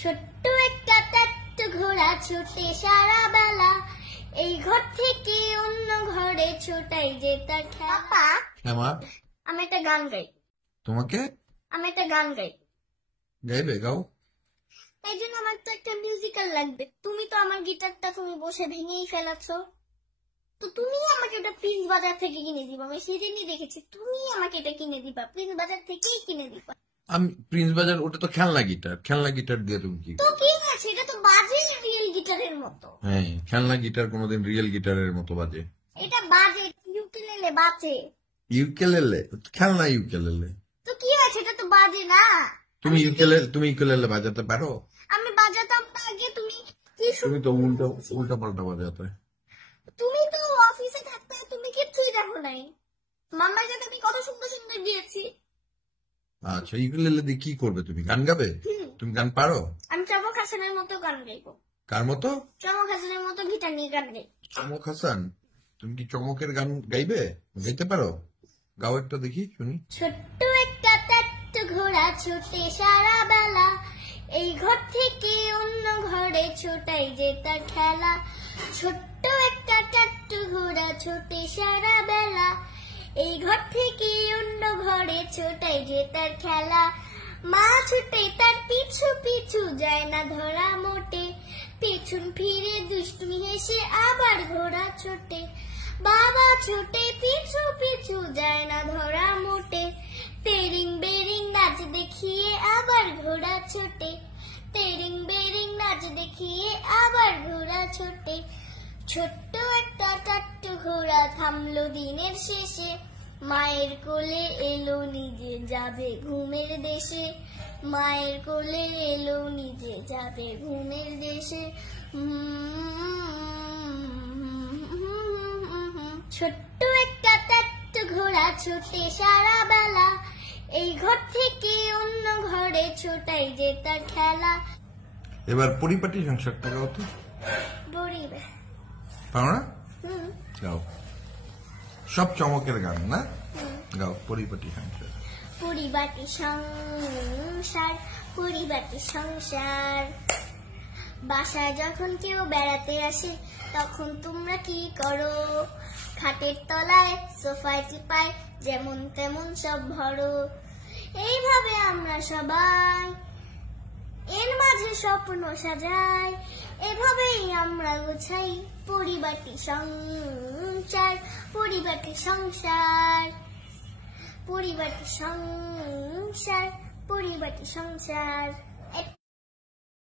ছোট্ট একটা টাট্টু ঘোড়া ছোটে সারা বেলা, এই ঘর থেকে অন্য ঘরে ছোটাই যে তার খেলা। হ্যাঁ মা, আমি একটা গান গাই। তোমাকে আমি একটা গান গাই, গাইবে? গাও। এই জন্য আমার তো একটা মিউজিক্যাল লাগবে। তুমি তো আমার গিটারটা তুমি বসে ভেঙেই ফেলাচ্ছো, তো তুমি আমাকে ওটা প্রিন্স বাজার থেকে কিনে দিবা। আমি সেদিনই দেখেছি তুমি আমাকে এটা কিনে দিবা, প্রিন্স বাজার থেকেই কিনে দিবা। আমি প্রিন্স বাজার, ওটা তো খেলনা গিটার। খেলনা গিটার দিয়ে তুমি কি? তো কি আছে, এটা তো বাজে রিয়েল গিটারের মতো। হ্যাঁ, খেলনা গিটার কোনোদিন রিয়েল গিটারের মতো বাজে? এটা বাজে, ইউকেলেলে বাজে। ইউকেলেলে? খেলনা ইউকেলেলে। তো কি আছে, এটা তো বাজে না। তুমি ইউকেলেলে বাজাতে পারো? আমি বাজাতাম না আগে। তুমি কি তুমি তো উল্টা পাল্টা বাজাতে। তুমি তো অফিসে থাকতে তুমি কিচ্ছুই দেখো নাই। মামার সাথে আমি কত সুন্দর সুন্দর গিয়েছি। আচ্ছা, ইউকেলেলে দিয়ে কি করবে তুমি? গান গাবে? তুমি গান পারো? আমি চমক হাসানের মতো গান গাইবো। কার মতো? চমক হাসানের মতো গিটার নিয়ে গান গাই। চমক হাসান? তুমি কি চমকের গান গাইবে? গাইতে পারো? গাও একটা দেখি, শুনি। ছোট্ট একটা টাট্টু ঘোড়া ছোটে সারা বেলা, এই ঘর থেকে অন্য ঘরে ছোটাই যে তার খেলা। ছোট্ট একটা টাট্টু ঘোড়া ছোটে সারা বেলা, এই ঘর থেকে অন্য ঘরে ছোটাই যে তার খেলা। মা ছুটে তার পিছু পিছু যায় না ধরা মোটে, পেছন ফিরে দুষ্টুমি হেসে আবার ঘোড়া ছোটে। বাবা ছোটে পিছু পিছু যায় না ধরা মোটে, তেরিং বেরিং নাচ দেখিয়ে আবার ঘোড়া ছোটে। তেরিং বেরিং নাচ দেখিয়ে আবার ঘোড়া ছোটে। ছোট্ট একটা টাট্টু ঘোড়া থামলো দিনের শেষে, মায়ের কোলে এলো নিজে যাবে ঘুমের দেশে। মায়ের কোলে এলো নিজে যাবে ঘুমের দেশে। ছোট্ট একটা টাট্টু ঘোড়া ছোটে সারা বেলা, এই ঘর থেকে অন্য ঘরে ছোটাই যে তার খেলা। এবার পরিপাটি সংসারটা গাও তো। পরিবার পারো না? গাও। সব চমকের গান না? গাও পরিপাটি সংসার। পরিবাটি সংসার, পরিবাটি সংসার। বাসায় যখন কেউ বেড়াতে আসে তখন তোমরা কি করো? খাটের তলায় সোফায় চিপায় যেমন তেমন সব ভরো। এইভাবে আমরা সবাই এর মাঝে স্বপ্ন সাজাই, এভাবেই আমরা গোছাই পরিবাটি সংসার। পরিবাটি সংসার, পরিবাটি সংসার, পরিবাটি সংসার।